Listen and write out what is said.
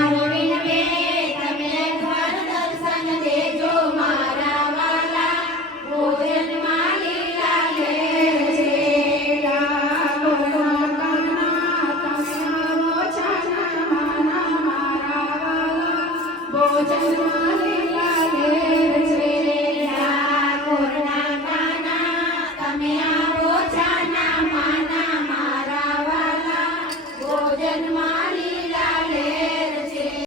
power.